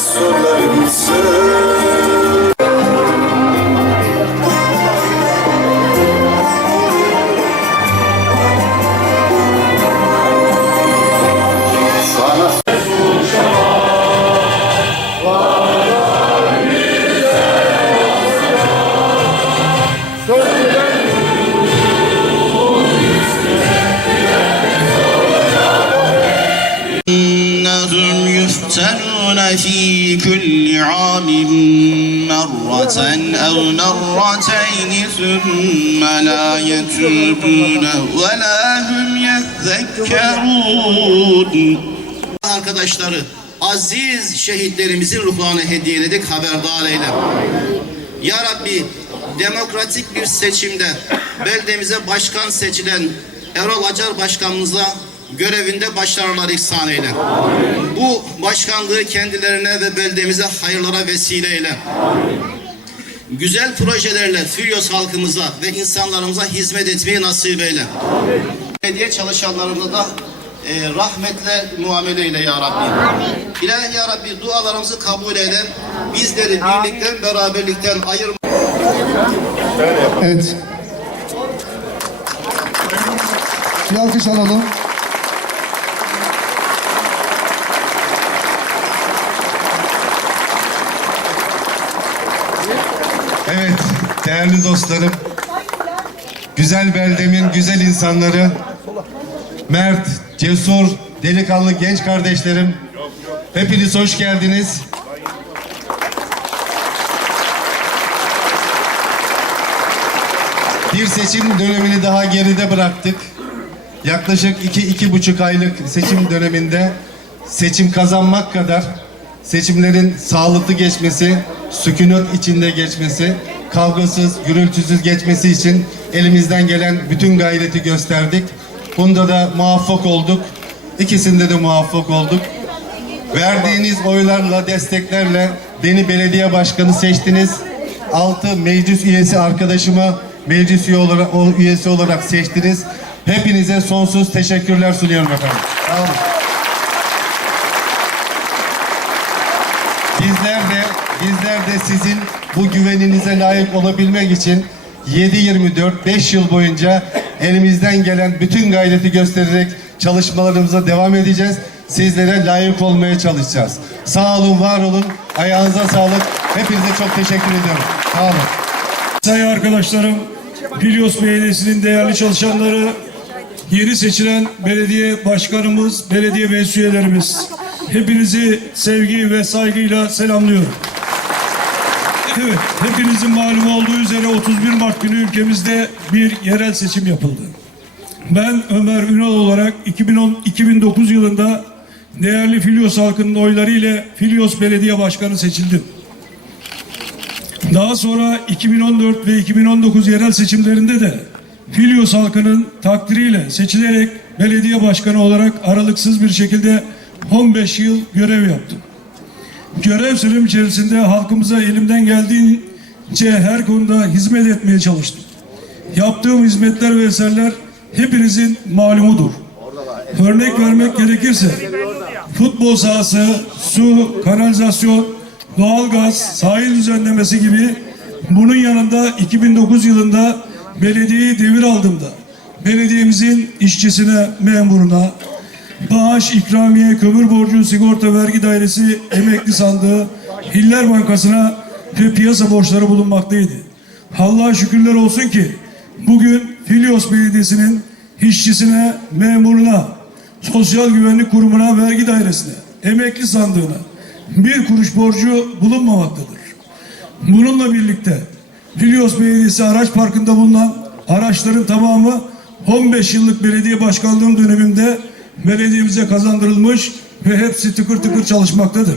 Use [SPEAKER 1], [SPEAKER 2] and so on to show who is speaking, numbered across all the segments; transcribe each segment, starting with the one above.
[SPEAKER 1] sorularımsın
[SPEAKER 2] مرتين ثم لا يتوبون ولا هم يذكرون Arkadaşları aziz şehitlerimizin ruhlarına hediye ededik haberdar eyle. Ya Rabbi demokratik bir seçimde beldemize başkan seçilen Erol Acar Başkanımıza görevinde başarılar ihsan eyle. Bu başkanlığı kendilerine ve beldemize hayırlara vesile eyle. Güzel projelerle Filyos halkımıza ve insanlarımıza hizmet etmeyi nasip eyle. Belediye çalışanlarımıza da e, rahmetle muamele eyle ya Rabbi. İlahi ya Rabbi dualarımızı kabul eden bizleri birlikten beraberlikten ayırma.
[SPEAKER 3] Evet. Bir alkış alalım.
[SPEAKER 4] Evet, değerli dostlarım, güzel beldemin güzel insanları, mert, cesur, delikanlı genç kardeşlerim, hepiniz hoş geldiniz. Bir seçim dönemini daha geride bıraktık. Yaklaşık iki, iki buçuk aylık seçim döneminde seçim kazanmak kadar seçimlerin sağlıklı geçmesi, sükunet içinde geçmesi, kavgasız, gürültüsüz geçmesi için elimizden gelen bütün gayreti gösterdik. Bunda da muvaffak olduk. İkisinde de muvaffak olduk. Verdiğiniz oylarla, desteklerle beni belediye başkanı seçtiniz. Altı meclis üyesi arkadaşıma meclis üye olarak, üyesi olarak seçtiniz. Hepinize sonsuz teşekkürler sunuyorum efendim. Sağ olun. Bizler bizler de sizin bu güveninize layık olabilmek için 7-24 5 yıl boyunca elimizden gelen bütün gayreti göstererek çalışmalarımıza devam edeceğiz. Sizlere layık olmaya çalışacağız. Sağ olun, var olun. Ayağınıza sağlık. Hepinize çok teşekkür ediyorum. Sağ olun.
[SPEAKER 5] Sayın arkadaşlarım, Filyos Belediyesi'nin değerli çalışanları, yeni seçilen belediye başkanımız, belediye meclis üyelerimiz, hepinizi sevgi ve saygıyla selamlıyorum. Evet, hepinizin malum olduğu üzere 31 Mart günü ülkemizde bir yerel seçim yapıldı. Ben Ömer Ünal olarak 2010, 2009 yılında değerli Filyos halkının oyları ile Filyos Belediye Başkanı seçildim. Daha sonra 2014 ve 2019 yerel seçimlerinde de Filyos halkının takdiriyle seçilerek belediye başkanı olarak aralıksız bir şekilde 15 yıl görev yaptım. Görev sürem içerisinde halkımıza elimden geldiğince her konuda hizmet etmeye çalıştım. Yaptığım hizmetler ve eserler hepinizin malumudur. Örnek vermek gerekirse futbol sahası, su, kanalizasyon, doğalgaz, sahil düzenlemesi gibi bunun yanında 2009 yılında belediyeyi devir aldığımda belediyemizin işçisine, memuruna, bağış, ikramiye, kömür borcu, sigorta vergi dairesi, emekli sandığı, Hiller Bankası'na ve piyasa borçları bulunmaktaydı. Allah'a şükürler olsun ki bugün Filyos Belediyesi'nin işçisine, memuruna, sosyal güvenlik kurumuna, vergi dairesine, emekli sandığına bir kuruş borcu bulunmamaktadır. Bununla birlikte Filyos Belediyesi araç parkında bulunan araçların tamamı 15 yıllık belediye başkanlığım döneminde belediyemize kazandırılmış ve hepsi tıkır tıkır çalışmaktadır.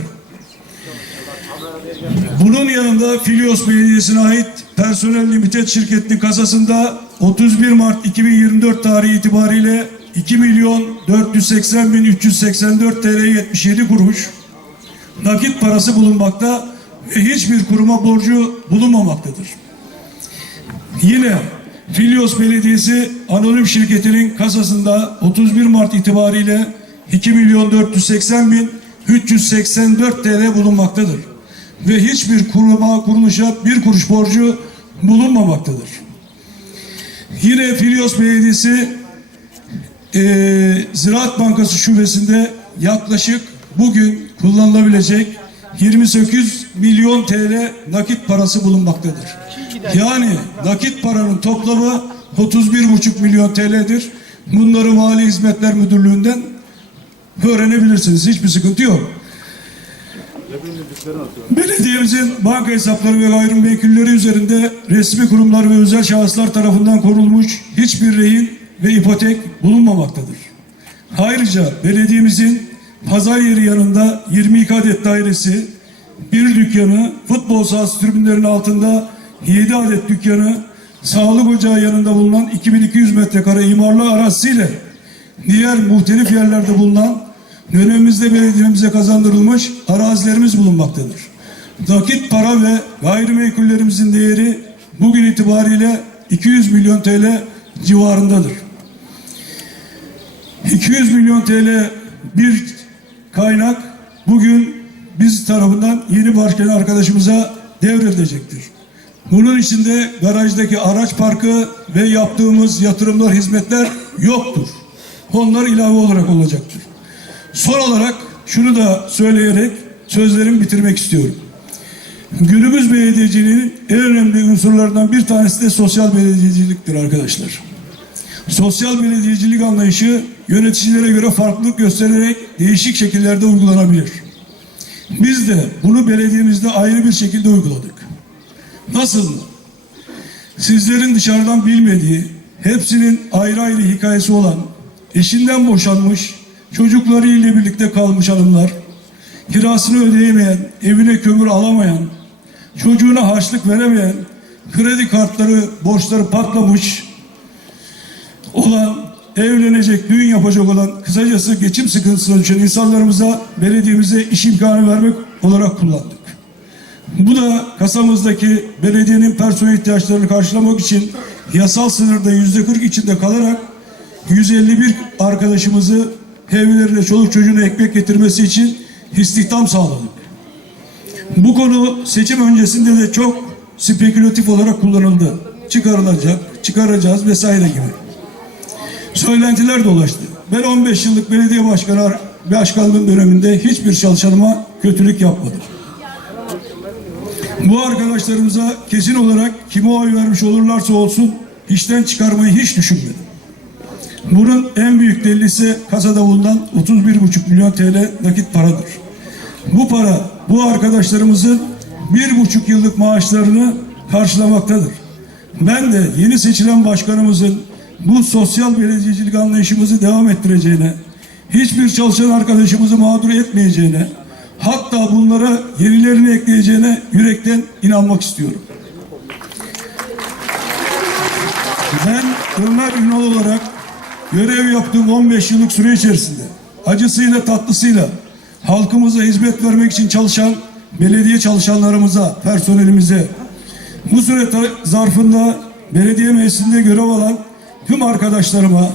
[SPEAKER 5] Bunun yanında Filyos Belediyesi'ne ait Personel Limited şirketinin kasasında 31 Mart 2024 tarihi itibariyle 2 milyon 480 bin 384 TL 77 kuruş nakit parası bulunmakta ve hiçbir kuruma borcu bulunmamaktadır. Yine Filyos Belediyesi anonim şirketinin kasasında 31 Mart itibariyle 2 milyon 480 bin 384 TL bulunmaktadır. Ve hiçbir kuruma, kuruluşa bir kuruş borcu bulunmamaktadır. Yine Filyos Belediyesi eee, Ziraat Bankası şubesinde yaklaşık bugün kullanılabilecek 28 milyon TL nakit parası bulunmaktadır. Yani nakit paranın toplamı 31,5 milyon TL'dir. Bunları Mali Hizmetler Müdürlüğü'nden öğrenebilirsiniz. Hiçbir sıkıntı yok. Belediyemizin banka hesapları ve gayrimenkulleri üzerinde resmi kurumlar ve özel şahıslar tarafından korunmuş hiçbir rehin ve ipotek bulunmamaktadır. Ayrıca belediyemizin pazar yeri yanında 22 adet dairesi, bir dükkanı, futbol sahası tribünlerinin altında 7 adet dükkanı, sağlık ocağı yanında bulunan 2200 metrekare imarlı arazisiyle diğer muhtelif yerlerde bulunan dönemimizde belediyemize kazandırılmış arazilerimiz bulunmaktadır. Nakit para ve gayrimenkullerimizin değeri bugün itibariyle 200 milyon TL civarındadır. 200 milyon TL bir kaynak bugün biz tarafından yeni başkan arkadaşımıza devredilecektir. Bunun içinde garajdaki araç parkı ve yaptığımız yatırımlar, hizmetler yoktur. Onlar ilave olarak olacaktır. Son olarak şunu da söyleyerek sözlerimi bitirmek istiyorum. Günümüz belediyeciliğinin en önemli unsurlarından bir tanesi de sosyal belediyeciliktir arkadaşlar. Sosyal belediyecilik anlayışı yöneticilere göre farklılık göstererek değişik şekillerde uygulanabilir. Biz de bunu belediyemizde ayrı bir şekilde uyguladık. Nasıl? Sizlerin dışarıdan bilmediği, hepsinin ayrı ayrı hikayesi olan, eşinden boşanmış, çocuklarıyla birlikte kalmış hanımlar, kirasını ödeyemeyen, evine kömür alamayan, çocuğuna harçlık veremeyen, kredi kartları, borçları patlamış olan, evlenecek, düğün yapacak olan, kısacası geçim sıkıntısına düşen insanlarımıza, belediyemize iş imkanı vermek olarak kullandık. Bu da kasamızdaki belediyenin personel ihtiyaçlarını karşılamak için yasal sınırda yüzde 40 içinde kalarak 151 arkadaşımızı evlerine çoluk çocuğuna ekmek getirmesi için istihdam sağladık. Bu konu seçim öncesinde de çok spekülatif olarak kullanıldı. Çıkarılacak, çıkaracağız vesaire gibi. Söylentiler dolaştı. Ben 15 yıllık belediye başkanı başkanlığım döneminde hiçbir çalışanıma kötülük yapmadım. Bu arkadaşlarımıza kesin olarak kime oy vermiş olurlarsa olsun işten çıkarmayı hiç düşünmedim. Bunun en büyük delisi kasada bulunan 31,5 milyon TL nakit paradır. Bu para bu arkadaşlarımızın bir buçuk yıllık maaşlarını karşılamaktadır. Ben de yeni seçilen başkanımızın bu sosyal belediyecilik anlayışımızı devam ettireceğine, hiçbir çalışan arkadaşımızı mağdur etmeyeceğine, hatta bunlara yenilerini ekleyeceğine yürekten inanmak istiyorum. Ben Ömer Ünal olarak görev yaptığım 15 yıllık süre içerisinde acısıyla tatlısıyla halkımıza hizmet vermek için çalışan belediye çalışanlarımıza, personelimize bu süre zarfında belediye meclisinde görev alan tüm arkadaşlarıma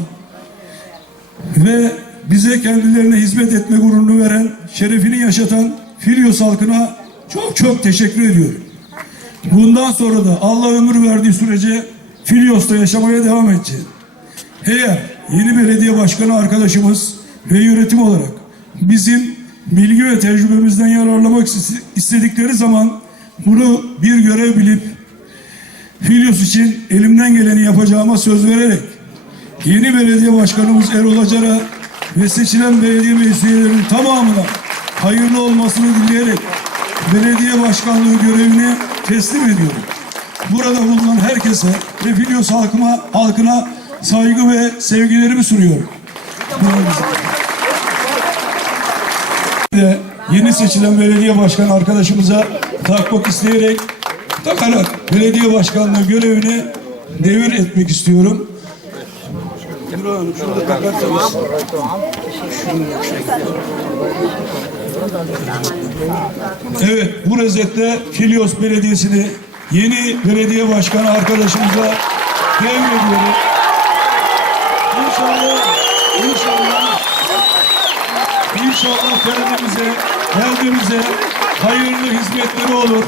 [SPEAKER 5] ve bize kendilerine hizmet etme gururunu veren, şerefini yaşatan Filyos halkına çok çok teşekkür ediyorum. Bundan sonra da Allah ömür verdiği sürece Filyos'ta yaşamaya devam edeceğiz. Eğer yeni belediye başkanı arkadaşımız ve yönetim olarak bizim bilgi ve tecrübemizden yararlamak iste- istedikleri zaman bunu bir görev bilip Filyos için elimden geleni yapacağıma söz vererek yeni belediye başkanımız Erol Acar'a ve seçilen belediye meclis üyelerinin tamamına hayırlı olmasını dileyerek belediye başkanlığı görevini teslim ediyorum. Burada bulunan herkese ve Filyos halkıma, halkına saygı ve sevgilerimi sunuyorum. yeni seçilen belediye başkanı arkadaşımıza takmak isteyerek takarak belediye başkanlığı görevini devir etmek istiyorum. Evet bu rozette Filyos Belediyesi'ni yeni belediye başkanı arkadaşımıza devrediyorum. İnşallah, inşallah, inşallah beldemize, beldemize hayırlı hizmetleri olur.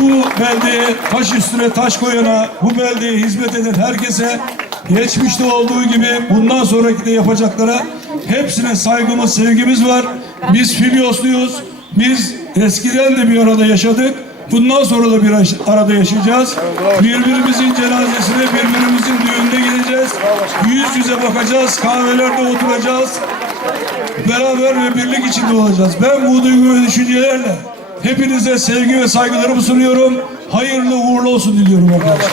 [SPEAKER 5] Bu beldeye taş üstüne taş koyana, bu beldeye hizmet eden herkese geçmişte olduğu gibi bundan sonraki de yapacaklara hepsine saygımız, sevgimiz var. Biz Filyosluyuz. Biz eskiden de bir arada yaşadık. Bundan sonra da bir arada yaşayacağız. Birbirimizin cenazesine, birbirimizin düğününe gideceğiz. Yüz yüze bakacağız, kahvelerde oturacağız beraber ve birlik içinde olacağız. Ben bu duygu ve düşüncelerle hepinize sevgi ve saygılarımı sunuyorum. Hayırlı uğurlu olsun diliyorum arkadaşlar.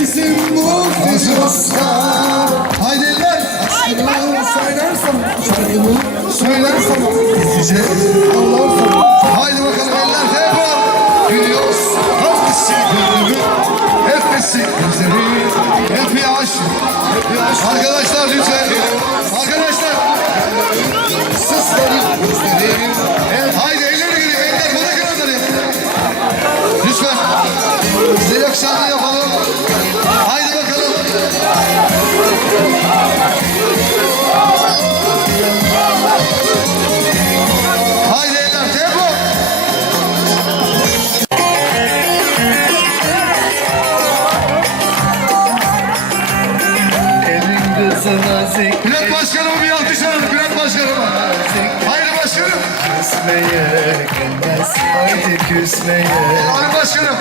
[SPEAKER 3] Bizim bu Filyos'ta. Haydi eller. Aşkını söylersem. Şarkımı söylersem. Gizlice ağlarsam. Haydi bakalım eller tempo. Filyos. Hafisi gönlümü. Hepsi gözleri. Hep yaş. Arkadaşlar
[SPEAKER 1] küsmeye
[SPEAKER 3] Ali Başkanım.